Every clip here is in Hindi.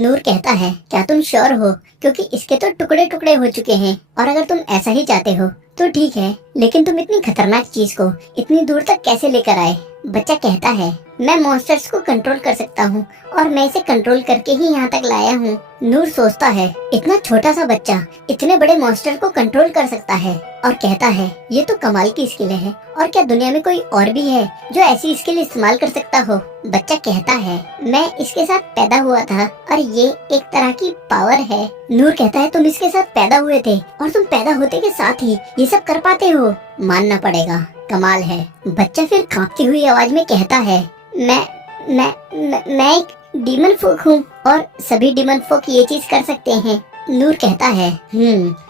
नूर कहता है, क्या तुम श्योर हो? क्योंकि इसके तो टुकड़े टुकड़े हो चुके हैं, और अगर तुम ऐसा ही चाहते हो तो ठीक है, लेकिन तुम इतनी खतरनाक चीज को इतनी दूर तक कैसे लेकर आए? बच्चा कहता है, मैं मॉन्स्टर्स को कंट्रोल कर सकता हूँ और मैं इसे कंट्रोल करके ही यहाँ तक लाया हूँ। नूर सोचता है, इतना छोटा सा बच्चा इतने बड़े मॉन्स्टर को कंट्रोल कर सकता है, और कहता है, ये तो कमाल की स्किल है। और क्या दुनिया में कोई और भी है जो ऐसी स्किल इस्तेमाल कर सकता हो? बच्चा कहता है, मैं इसके साथ पैदा हुआ था और ये एक तरह की पावर है। नूर कहता है, तुम इसके साथ पैदा हुए थे और तुम पैदा होते के साथ ही ये सब कर पाते हो? मानना पड़ेगा, कमाल है। बच्चा फिर कांपती हुई आवाज में कहता है, मैं एक डीमन फोक हूँ और सभी डीमन फोक ये चीज कर सकते हैं। नूर कहता है,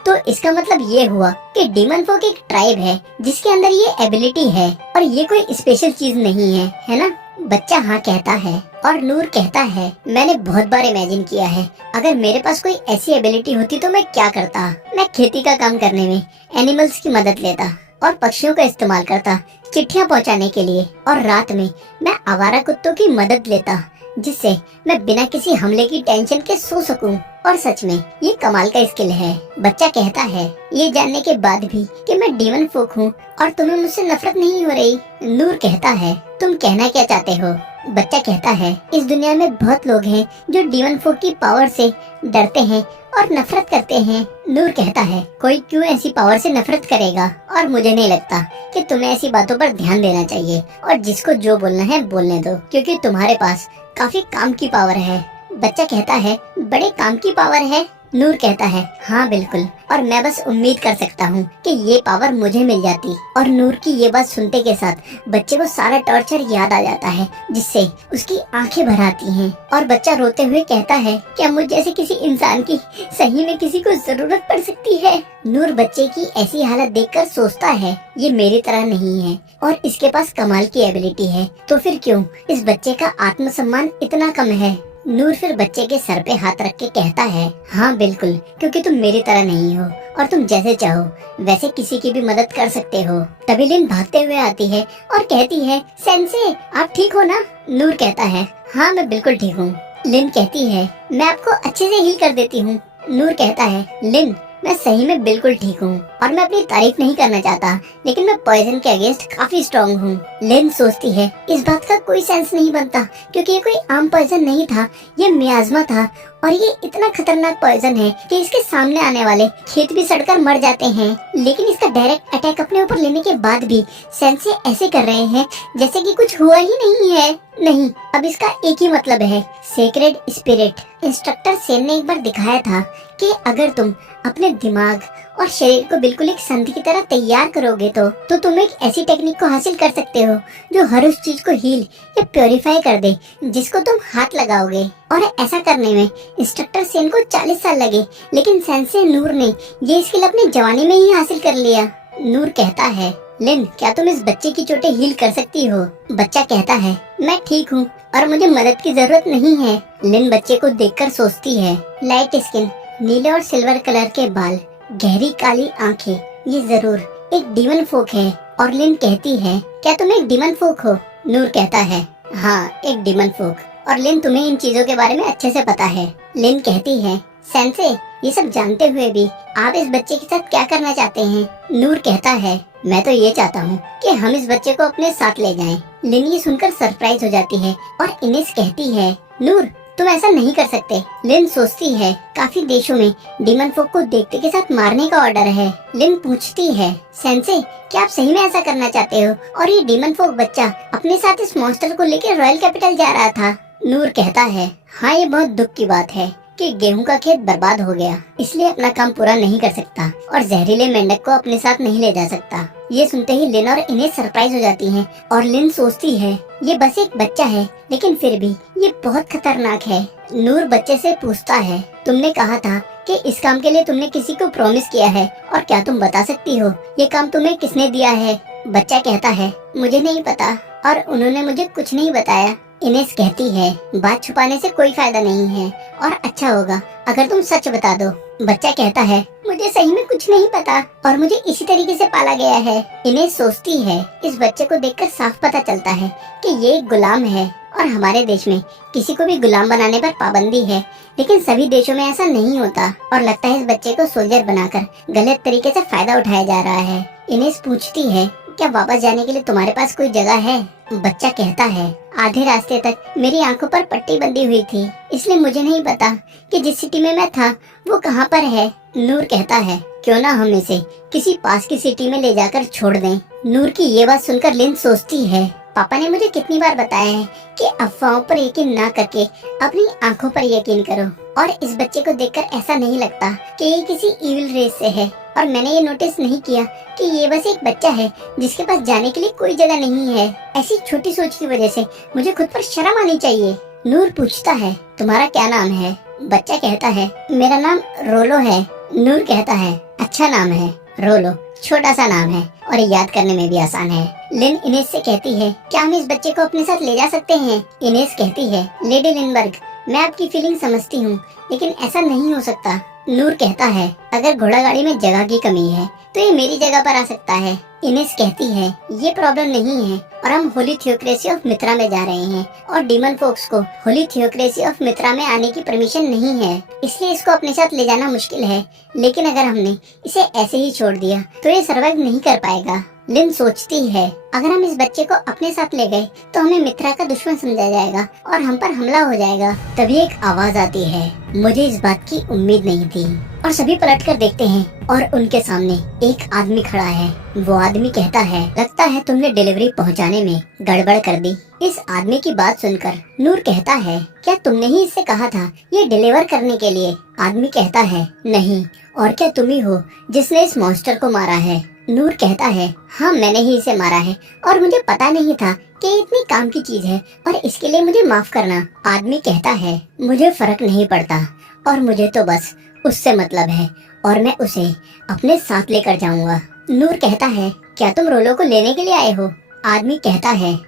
तो इसका मतलब ये हुआ कि डीमन फोक एक ट्राइब है जिसके अंदर ये एबिलिटी है और ये कोई स्पेशल चीज नहीं है ना? बच्चा हाँ कहता है और नूर कहता है, मैंने बहुत बार इमेजिन किया है, अगर मेरे पास कोई ऐसी एबिलिटी होती तो मैं क्या करता। मैं खेती का काम करने में एनिमल्स की मदद लेता और पक्षियों का इस्तेमाल करता चिट्ठियाँ पहुँचाने के लिए, और रात में मैं आवारा कुत्तों की मदद लेता जिससे मैं बिना किसी हमले की टेंशन के सो सकूं। और सच में ये कमाल का स्किल है। बच्चा कहता है, ये जानने के बाद भी कि मैं डीमन फोक हूँ और तुम्हें मुझसे नफरत नहीं हो रही? नूर कहता है, तुम कहना क्या चाहते हो? बच्चा कहता है, इस दुनिया में बहुत लोग हैं जो डीमन फोक की पावर से डरते हैं और नफरत करते हैं। नूर कहता है, कोई क्यों ऐसी पावर से नफरत करेगा? और मुझे नहीं लगता कि तुम्हें ऐसी बातों पर ध्यान देना चाहिए, और जिसको जो बोलना है बोलने दो, क्योंकि तुम्हारे पास काफी काम की पावर है। बच्चा कहता है, बड़े काम की पावर है? नूर कहता है, हाँ बिल्कुल, और मैं बस उम्मीद कर सकता हूँ कि ये पावर मुझे मिल जाती। और नूर की ये बात सुनते के साथ बच्चे को सारा टॉर्चर याद आ जाता है जिससे उसकी आंखें भर आती हैं, और बच्चा रोते हुए कहता है, क्या मुझ जैसे किसी इंसान की सही में किसी को जरूरत पड़ सकती है? नूर बच्चे की ऐसी हालत देखकर सोचता है, ये मेरी तरह नहीं है और इसके पास कमाल की एबिलिटी है, तो फिर क्यों इस बच्चे का आत्मसम्मान इतना कम है? नूर फिर बच्चे के सर पे हाथ रख के कहता है, हाँ बिल्कुल, क्योंकि तुम मेरी तरह नहीं हो और तुम जैसे चाहो वैसे किसी की भी मदद कर सकते हो। तभी लिन भागते हुए आती है और कहती है, सेंसे आप ठीक हो ना? नूर कहता है, हाँ मैं बिल्कुल ठीक हूँ। लिन कहती है, मैं आपको अच्छे से हील कर देती हूँ। नूर कहता है, लिन मैं सही में बिल्कुल ठीक हूँ और मैं अपनी तारीफ नहीं करना चाहता, लेकिन मैं पॉइजन के अगेंस्ट काफी स्ट्रॉन्ग हूँ। लिन सोचती है, इस बात का कोई सेंस नहीं बनता, क्योंकि ये कोई आम पॉइजन नहीं था, ये मियाज़मा था, और ये इतना खतरनाक पॉइजन है कि इसके सामने आने वाले खेत भी सड़कर मर जाते हैं। लेकिन इसका डायरेक्ट अटैक अपने ऊपर लेने के बाद भी सेंसे ऐसे कर रहे हैं जैसे कि कुछ हुआ ही नहीं है। नहीं, अब इसका एक ही मतलब है, सेक्रेड स्पिरिट। इंस्ट्रक्टर सेन ने एक बार दिखाया था कि अगर तुम अपने दिमाग और शरीर को बिल्कुल एक संत की तरह तैयार करोगे तो तुम एक ऐसी टेक्निक को हासिल कर सकते हो जो हर उस चीज को हील या प्योरीफाई कर दे जिसको तुम हाथ लगाओगे। और ऐसा करने में इंस्ट्रक्टर सेन को 40 साल लगे, लेकिन सेंसे नूर ने ये स्किल अपनी जवानी में ही हासिल कर लिया। नूर कहता है, लिन क्या तुम इस बच्चे की चोटें हील कर सकती हो? बच्चा कहता है, मैं ठीक हूँ और मुझे मदद की जरूरत नहीं है। लिन बच्चे को देखकर सोचती है, लाइट स्किन, नीले और सिल्वर कलर के बाल, गहरी काली आंखें, ये जरूर एक डीमन फोक है। और लिन कहती है, क्या तुम एक डीमन फोक हो? नूर कहता है, हाँ एक डीमन फोक, और लिन तुम्हें इन चीजों के बारे में अच्छे से पता है। लिन कहती है, सेंसे ये सब जानते हुए भी आप इस बच्चे के साथ क्या करना चाहते हैं? नूर कहता है, मैं तो ये चाहता हूँ कि हम इस बच्चे को अपने साथ ले जाएं। लिन ये सुनकर सरप्राइज हो जाती है और इनेस कहती है, नूर तुम ऐसा नहीं कर सकते। लिन सोचती है, काफी देशों में डीमन फोक को देखते के साथ मारने का ऑर्डर है। लिन पूछती है, सेंसे क्या आप सही में ऐसा करना चाहते हो? और ये डीमन फोक बच्चा अपने साथ इस मॉन्स्टर को लेकर रॉयल कैपिटल जा रहा था। नूर कहता है, हाँ ये बहुत दुख की बात है कि गेहूं का खेत बर्बाद हो गया, इसलिए अपना काम पूरा नहीं कर सकता और जहरीले मेंढक को अपने साथ नहीं ले जा सकता। ये सुनते ही लिन और इन्हें सरप्राइज हो जाती हैं और लिन सोचती है, ये बस एक बच्चा है, लेकिन फिर भी ये बहुत खतरनाक है। नूर बच्चे से पूछता है, तुमने कहा था कि इस काम के लिए तुमने किसी को प्रॉमिस किया है, और क्या तुम बता सकती हो ये काम तुम्हें किसने दिया है? बच्चा कहता है, मुझे नहीं पता और उन्होंने मुझे कुछ नहीं बताया। इनेस कहती है, बात छुपाने से कोई फायदा नहीं है और अच्छा होगा अगर तुम सच बता दो। बच्चा कहता है, मुझे सही में कुछ नहीं पता और मुझे इसी तरीके से पाला गया है। इनेस सोचती है, इस बच्चे को देखकर साफ पता चलता है कि ये एक गुलाम है और हमारे देश में किसी को भी गुलाम बनाने पर पाबंदी है, लेकिन सभी देशों में ऐसा नहीं होता और लगता है इस बच्चे को सोल्जर बनाकर गलत तरीके से फायदा उठाया जा रहा है। इनेस पूछती है, क्या वापस जाने के लिए तुम्हारे पास कोई जगह है? बच्चा कहता है, आधे रास्ते तक मेरी आंखों पर पट्टी बंधी हुई थी, इसलिए मुझे नहीं पता कि जिस सिटी में मैं था वो कहाँ पर है। नूर कहता है, क्यों ना हम इसे किसी पास की सिटी में ले जाकर छोड़ दें। नूर की ये बात सुनकर लिन सोचती है, पापा ने मुझे कितनी बार बताया है कि अफवाहों पर यकीन ना करके अपनी आंखों पर यकीन करो, और इस बच्चे को देखकर ऐसा नहीं लगता कि ये किसी इविल रेस से है। और मैंने ये नोटिस नहीं किया कि ये बस एक बच्चा है जिसके पास जाने के लिए कोई जगह नहीं है। ऐसी छोटी सोच की वजह से मुझे खुद पर शर्म आनी चाहिए। नूर पूछता है, तुम्हारा क्या नाम है? बच्चा कहता है, मेरा नाम रोलो है। नूर कहता है, अच्छा नाम है रोलो, छोटा सा नाम है और याद करने में भी आसान है। लिन इनेस से कहती है, क्या हम इस बच्चे को अपने साथ ले जा सकते हैं? इनेस कहती है, लेडी लिंडबर्ग, मैं आपकी फीलिंग समझती हूँ, लेकिन ऐसा नहीं हो सकता। नूर कहता है, अगर घोड़ा गाड़ी में जगह की कमी है तो ये मेरी जगह पर आ सकता है। इनेस कहती है, ये प्रॉब्लम नहीं है और हम होली थियोक्रेसी ऑफ मित्रा में जा रहे हैं और डीमन फोक्स को होली थियोक्रेसी ऑफ मित्रा में आने की परमिशन नहीं है, इसलिए इसको अपने साथ ले जाना मुश्किल है। लेकिन अगर हमने इसे ऐसे ही छोड़ दिया तो ये सर्वाइव नहीं कर पाएगा। लिन सोचती है, अगर हम इस बच्चे को अपने साथ ले गए तो हमें मित्रा का दुश्मन समझा जाएगा और हम पर हमला हो जाएगा। तभी एक आवाज आती है, मुझे इस बात की उम्मीद नहीं थी। और सभी पलट कर देखते हैं और उनके सामने एक आदमी खड़ा है। वो आदमी कहता है, लगता है तुमने डिलीवरी पहुंचाने में गड़बड़ कर दी। इस आदमी की बात सुनकर नूर कहता है, क्या तुमने ही इससे कहा था ये डिलीवर करने के लिए? आदमी कहता है, नहीं, और क्या तुम ही हो जिसने इस मॉन्स्टर को मारा है? नूर कहता है, हाँ मैंने ही इसे मारा है और मुझे पता नहीं था कि ये इतनी काम की चीज है और इसके लिए मुझे माफ करना। आदमी कहता है, मुझे फर्क नहीं पड़ता और मुझे तो बस उससे मतलब है और मैं उसे अपने साथ लेकर जाऊंगा। नूर कहता है, क्या तुम रोलो को लेने के लिए आए हो? आदमी कहता है,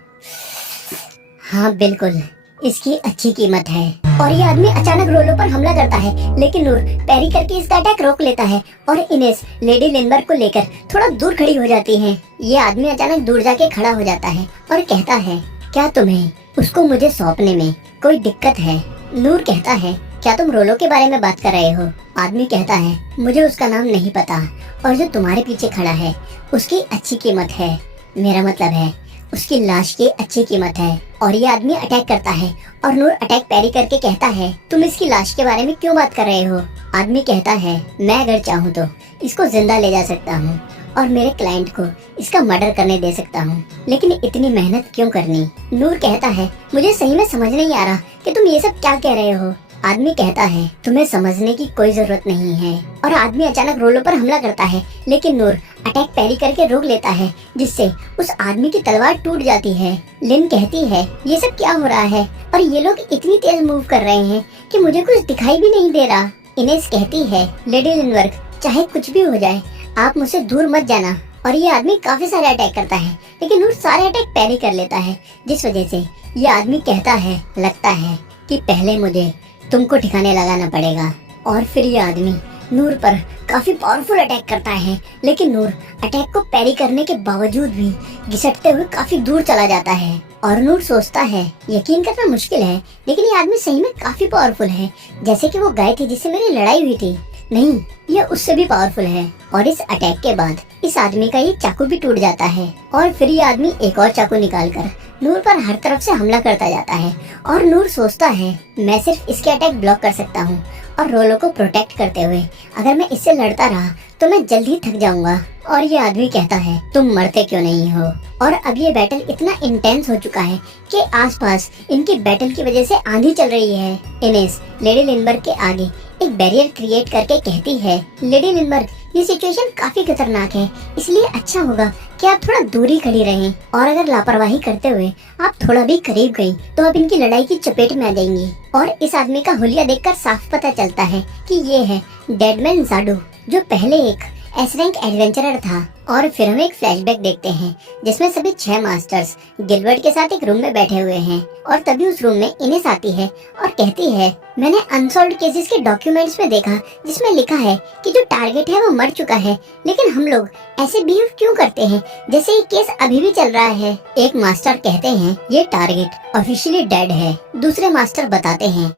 हाँ बिल्कुल, इसकी अच्छी कीमत है। और ये आदमी अचानक रोलो पर हमला करता है, लेकिन नूर पैरी करके इसका अटैक रोक लेता है और इनेस लेडी लिंडबर्ग को लेकर थोड़ा दूर खड़ी हो जाती है। ये आदमी अचानक दूर जाके खड़ा हो जाता है और कहता है, क्या तुम्हें उसको मुझे सौंपने में कोई दिक्कत है? नूर कहता है, क्या तुम रोलो के बारे में बात कर रहे हो? आदमी कहता है, मुझे उसका नाम नहीं पता और जो तुम्हारे पीछे खड़ा है उसकी अच्छी कीमत है। मेरा मतलब है उसकी लाश की अच्छी कीमत है। और ये आदमी अटैक करता है और नूर अटैक पैरी करके कहता है, तुम इसकी लाश के बारे में क्यों बात कर रहे हो? आदमी कहता है, मैं अगर चाहूँ तो इसको जिंदा ले जा सकता हूँ और मेरे क्लाइंट को इसका मर्डर करने दे सकता हूँ, लेकिन इतनी मेहनत क्यों करनी? नूर कहता है, मुझे सही में समझ नहीं आ रहा कि तुम ये सब क्या कह रहे हो। आदमी कहता है, तुम्हें समझने की कोई जरूरत नहीं है। और आदमी अचानक रोलो पर हमला करता है, लेकिन नूर अटैक पैरी करके रोक लेता है, जिससे उस आदमी की तलवार टूट जाती है। लिन कहती है, ये सब क्या हो रहा है और ये लोग इतनी तेज मूव कर रहे हैं कि मुझे कुछ दिखाई भी नहीं दे रहा। इनेस कहती है, लेडी लिंडबर्ग, चाहे कुछ भी हो जाए आप मुझसे दूर मत जाना। और ये आदमी काफी सारे अटैक करता है, लेकिन नूर सारे अटैक पैरी कर लेता है, जिस वजह से ये आदमी कहता है, लगता है कि पहले मुझे तुमको ठिकाने लगाना पड़ेगा। और फिर ये आदमी नूर पर काफी पावरफुल अटैक करता है, लेकिन नूर अटैक को पैरी करने के बावजूद भी घिसटते हुए काफी दूर चला जाता है। और नूर सोचता है, यकीन करना मुश्किल है, लेकिन ये आदमी सही में काफी पावरफुल है, जैसे कि वो गाय थी जिससे मेरी लड़ाई हुई थी। नहीं, ये उससे भी पावरफुल है। और इस अटैक के बाद इस आदमी का ये चाकू भी टूट जाता है और फिर ये आदमी एक और चाकू निकालकर नूर पर हर तरफ से हमला करता जाता है। और नूर सोचता है, मैं सिर्फ इसके अटैक ब्लॉक कर सकता हूँ और रोलो को प्रोटेक्ट करते हुए अगर मैं इससे लड़ता रहा तो मैं जल्द ही थक जाऊंगा। और ये आदमी कहता है, तुम मरते क्यों नहीं हो? और अब ये बैटल इतना इंटेंस हो चुका है कि आसपास इनकी बैटल की वजह से आंधी चल रही है। इनेस लेडी लिंडबर्ग के आगे एक बैरियर क्रिएट करके कहती है, लेडी लिंडबर्ग, ये सिचुएशन काफी खतरनाक है, इसलिए अच्छा होगा कि आप थोड़ा दूरी खड़ी रहें। और अगर लापरवाही करते हुए आप थोड़ा भी करीब गई तो आप इनकी लड़ाई की चपेट में आ जाएंगी। और इस आदमी का हुलिया देखकर साफ पता चलता है कि ये है डेडमैन जाडू, जो पहले एक एस रैंक एडवेंचरर था और फिर हम एक फ्लैशबैक देखते हैं जिसमें सभी 6 मास्टर्स गिलबर्ट के साथ एक रूम में बैठे हुए हैं और तभी उस रूम में इनेस आती है और कहती है, मैंने अनसॉल्व्ड केसेस के डॉक्यूमेंट्स में देखा जिसमें लिखा है कि जो टारगेट है वो मर चुका है, लेकिन हम लोग ऐसे बिहेव क्यों करते हैं जैसे ये केस अभी भी चल रहा है। एक मास्टर कहते हैं ये टारगेट ऑफिशियली डेड है। दूसरे मास्टर बताते हैं